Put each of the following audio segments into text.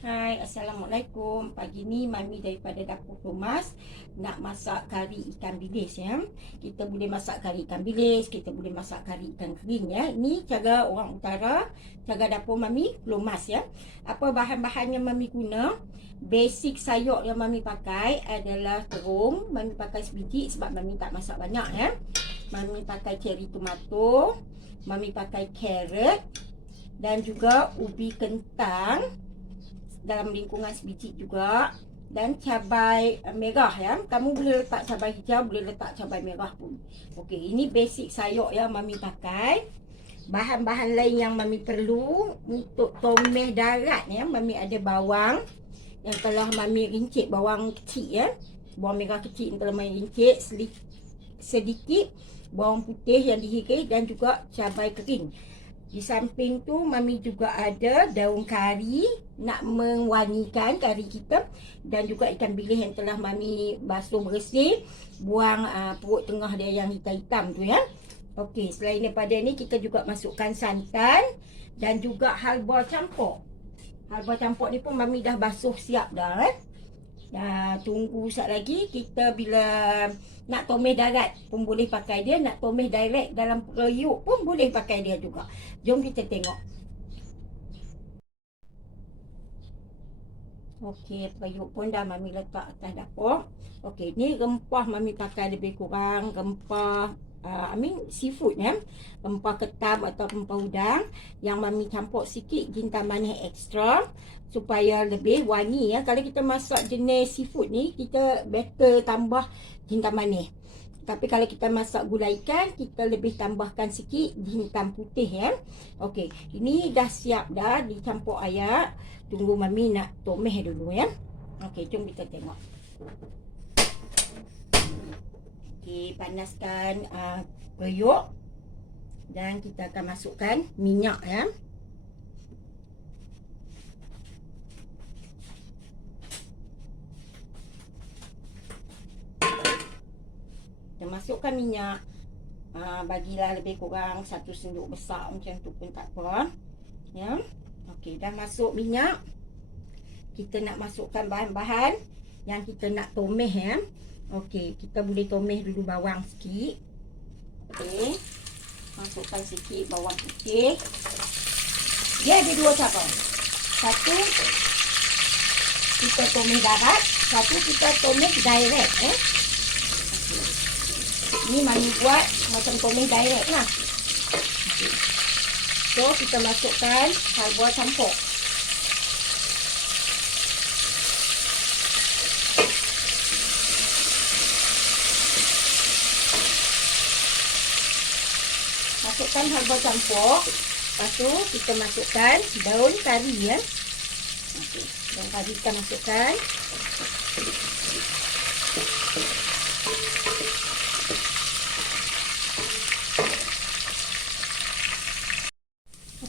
Hai, Assalamualaikum. Pagi ni Mami daripada Dapur Kemas nak masak kari ikan bilis ya. Kita boleh masak kari ikan bilis, kita boleh masak kari ikan kering ya. Ini cara orang utara, cara dapur Mami Kemas ya. Apa bahan-bahan yang Mami guna? Basic sayur yang Mami pakai adalah terung. Mami pakai sebiji sebab Mami tak masak banyak ya. Mami pakai cherry tomato, Mami pakai carrot dan juga ubi kentang dalam lingkungan sebiji juga, dan cabai merah ya. Kamu boleh letak cabai hijau, boleh letak cabai merah pun. Okey, ini basic sayur yang Mami pakai. Bahan-bahan lain yang Mami perlu untuk tumis darat ya, Mami ada bawang yang telah Mami rincit, bawang kecil ya. Bawang merah kecil yang telah Mami rincit sedikit, bawang putih yang dihiris dan juga cabai kering. Di samping tu Mami juga ada daun kari nak mewangikan kari kita, dan juga ikan bilis yang telah Mami basuh bersih, buang perut tengah dia yang hitam-hitam tu ya. Okey, selain daripada ni kita juga masukkan santan dan juga halwa campur. Halwa campur ni pun Mami dah basuh siap dah tunggu sat lagi. Kita bila nak tumis darat pun boleh pakai dia, nak tumis direct dalam periuk pun boleh pakai dia juga. Jom kita tengok. Okey, periuk pun dah Mami letak atas dapur. Okey, ni rempah Mami pakai lebih kurang rempah seafood ya. Rempah ketam atau rempah udang yang Mami campur sikit jintan manis ekstra supaya lebih wangi ya. Kalau kita masak jenis seafood ni, kita better tambah jintan manis. Tapi kalau kita masak gulai ikan, kita lebih tambahkan sikit jintan putih ya. Okey, ini dah siap dah dicampur air. Tunggu Mami nak tumis dulu ya. Okey, jom kita tengok. Okey, panaskan periuk dan kita akan masukkan minyak ya. Kita masukkan minyak. Bagilah lebih kurang 1 sendok besar macam tu pun tak apa. Ya. Okey, dah masuk minyak. Kita nak masukkan bahan-bahan yang kita nak tumis ya. Okey, kita boleh tumis dulu bawang sikit. Okey. Masukkan sikit bawang putih. Dia ada dua cara. Satu kita tumis darat, satu kita tumis direct ya. Okey. Ni Mami buat macam tumis direct lah. Okey. So kita masukkan halwa campur. Masukkan halwa campur. Lepas tu kita masukkan daun kari ya. Okey, daun kari kita masukkan.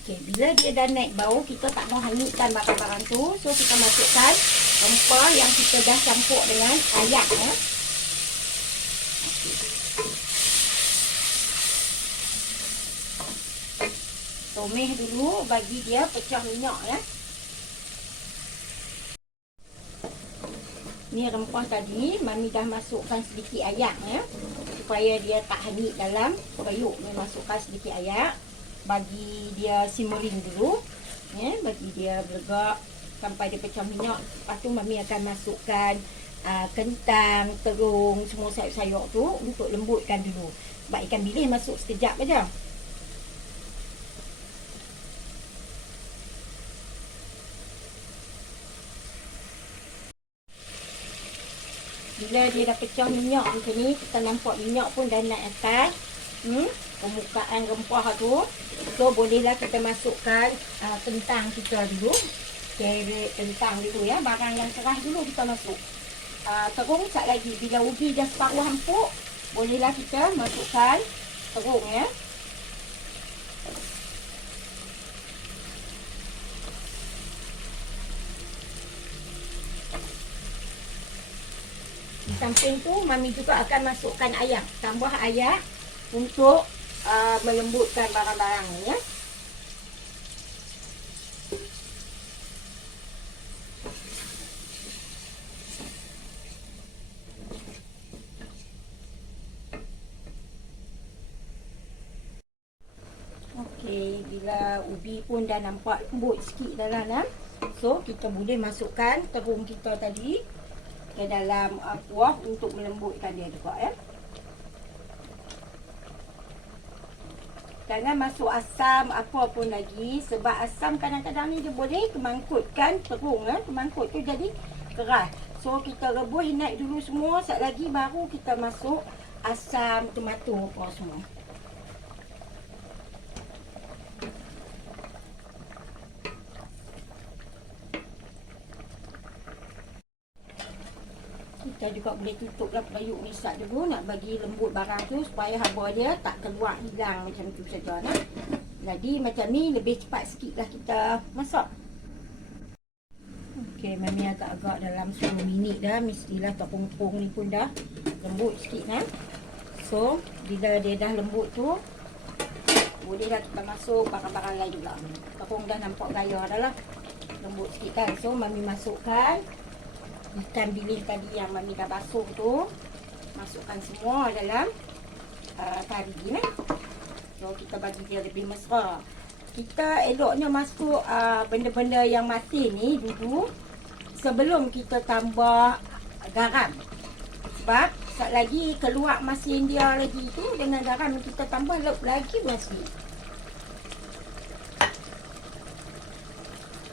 Okey, bila dia dah naik bau, kita tak mau hanyutkan barang-barang tu. So kita masukkan rempah yang kita dah campur dengan ayak ya. Okey. Tumis dulu bagi dia pecah minyak ya. Ni rempah tadi Mami dah masukkan sedikit ayak ya, supaya dia tak hanyut dalam periuk. Mami masukkan sedikit ayak, bagi dia simmering dulu ya, bagi dia berlegak sampai dia pecah minyak. Lepas tu Mami akan masukkan kentang, terung, semua sayur-sayur tu untuk lembutkan dulu. Sebab ikan bilis masuk sekejap aja. Bila dia dah pecah minyak macam ni, kita nampak minyak pun dah naik atas permukaan rempah tu. So bolehlah kita masukkan kentang kita dulu. Carrot, kentang dulu ya. Barang yang keras dulu kita masuk. Terung sat lagi. Bila ubi dah separuh empuk, bolehlah kita masukkan terung ya. Di samping tu Mami juga akan masukkan ayak, tambah ayak untuk melembutkan barang-barang ni ya. bila ubi pun dah nampak lembut sikit dalam lah. So kita boleh masukkan terung kita tadi ke dalam kuah untuk melembutkan dia juga ya. Jangan masuk asam apa pun lagi, sebab asam kadang-kadang ni dia boleh kemangkutkan terung ya. Kemangkut tu jadi keras. So kita rebus naik dulu semua, sat lagi baru kita masuk asam, tomato apa semua. Kita juga boleh tutup lah payuk risat dulu, nak bagi lembut barang tu supaya haba dia tak keluar hilang macam tu saja nah. Jadi macam ni lebih cepat sikit lah kita masak. Okey, Mami agak-agak dalam 10 minit dah, mestilah tepung-tepung ni pun dah lembut sikit nah. So bila dia dah lembut tu, bolehlah kita masuk barang-barang lain pula. Tepung dah nampak gaya dah lah, lembut sikit kan. So Mami masukkan ikan bilis tadi yang Mami dah basuh tu, masukkan semua dalam kari ni. So kita bagi dia lebih mesra. Kita eloknya masuk benda-benda yang masin ni dulu sebelum kita tambah garam. Sebab sat lagi keluar masin dia lagi tu, dengan garam kita tambah lagi masin.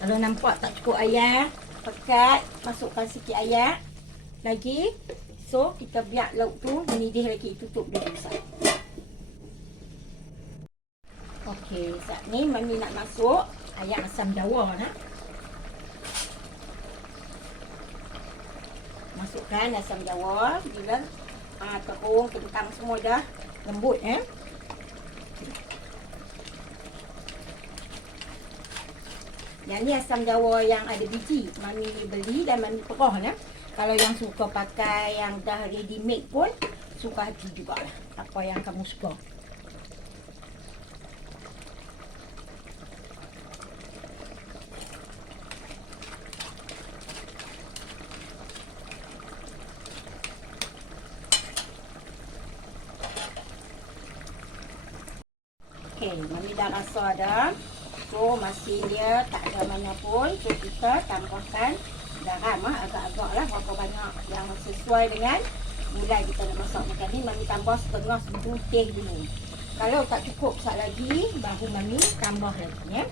Kalau nampak tak cukup air, pekat, masukkan sikit air lagi. So kita biar lauk tu mendidih lagi, tutup dulu sat. Okey, saat ni Mami nak masuk ayam asam jawa nah. Masukkan asam jawa bila terung, kentang semua dah lembut Yang ni asam jawa yang ada biji, Mami beli dan Mami perah nah. Kalau yang suka pakai yang dah ready made pun suka hati jugalah, apa yang kamu suka. Okey, Mami dah rasa dah. So masin dia tak ada mana pun. So kita tambahkan garam agak-agak lah, berapa banyak yang sesuai dengan gulai kita nak masak macam ni. Mami tambah setengah butir dulu. Kalau tak cukup sat lagi, baru Mami tambah lagi ya.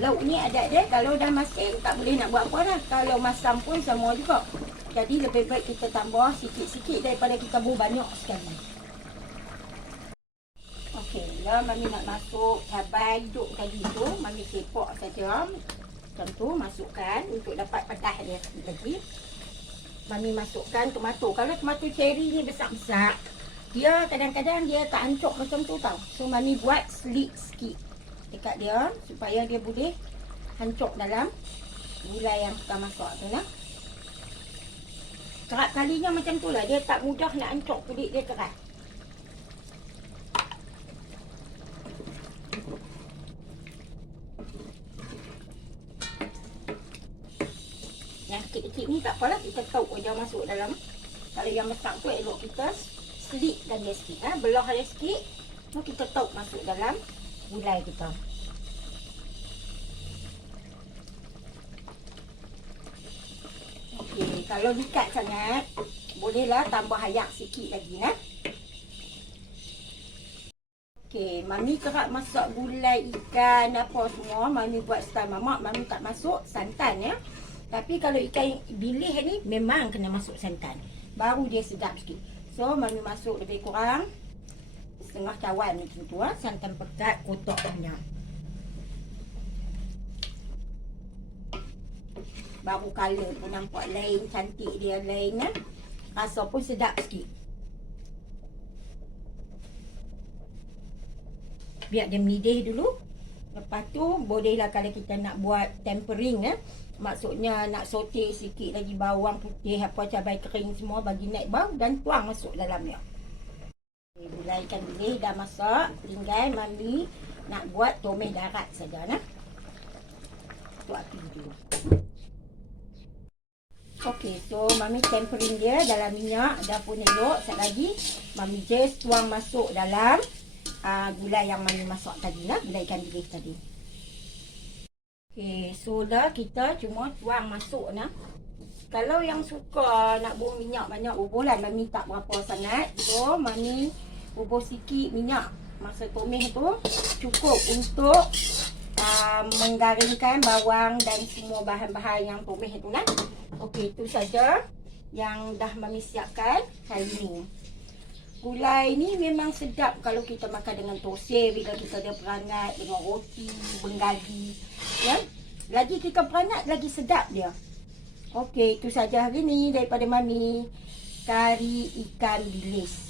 Lauk ni adat dia, kalau dah masin tak boleh nak buat apa dah. Kalau masam pun sama juga. Jadi lebih baik kita tambah sikit-sikit daripada kita buat banyak sekali. Okey, lah Mami nak masuk cabai hijau tadi tu, Mami sepak saja. Macam tu masukkan untuk dapat pedas dia sikit lagi. Mami masukkan tomato. Kalau tomato cherry ni besar-besar, dia kadang-kadang dia tak hancur macam tu tau. So Mami buat slit sikit dekat dia supaya dia boleh hancur dalam gulai yang kita masak tu lah. Kerap kalinya macam tu lah, dia tak mudah nak hancur, kulit dia keras. Yang kecil-kecil ni tak apalah, kita tauk je masuk dalam. Kalau yang besar tu elok kita slitkan dia sikit, belah dia sikit. So kita tauk masuk dalam gulai kita. Okey, kalau dekat sangat, bolehlah tambah air sikit lagi nah. Okey, Mami kerap masak gulai ikan apa semua, Mami buat style mamak, Mami tak masuk santan ya. Tapi kalau ikan bilis ni memang kena masuk santan, baru dia sedap sikit. So Mami masuk lebih kurang setengah cawan macam tu santan pekat kotak banyak. Baru color pun nampak lain, cantik dia lain rasa pun sedap sikit. Biar dia mendidih dulu. Lepas tu bolehlah kalau kita nak buat tempering maksudnya nak sote sikit lagi bawang putih apa cabai kering semua, bagi naik bau dan tuang masuk dalamnya. Gulai ikan bilis dah masak, tinggal Mami nak buat tumis darat saja nah. Tu api dulu. Okey, so Mami tempering dia dalam minyak dapur elok. Sekejap lagi Mami just tuang masuk dalam gulai yang Mami masak tadi lah, gulai ikan bilis tadi. Okey, so dah kita cuma tuang masuk nah. Kalau yang suka nak buang minyak banyak bubuh lah, Mami tak berapa sangat. So Mami bubuh sikit minyak masa tumis tu cukup untuk menggaringkan bawang dan semua bahan-bahan yang tumis tu kan. Okey, itu saja yang dah Mami siapkan hari ni. Gulai ni memang sedap kalau kita makan dengan tosir, bila kita ada perangat dengan roti, bengali. Ya? Lagi kita perangat, lagi sedap dia. Okey, itu saja hari ni daripada Mami. Kari ikan bilis.